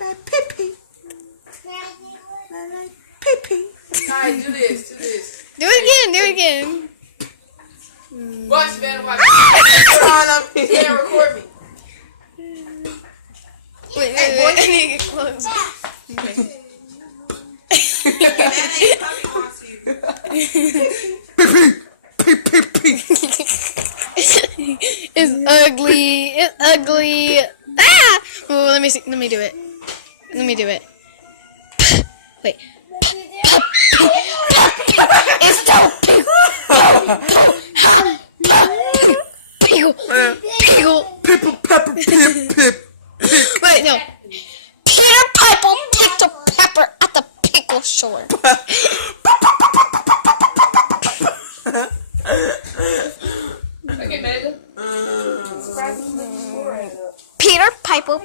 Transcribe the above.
Pee-pee. Pee-pee. Alright, do this. Do it again. Watch, Savanah, watch. Can't Record me. Wait, I need to get close. Pee-pee. It's ugly. Ah! Oh, let me see. Let me do it. Wait. It's so pickle. Pepper, pip. Wait, no. Peter Piper picked a pepper at the pickle shore. Okay, Mega. Peter Piper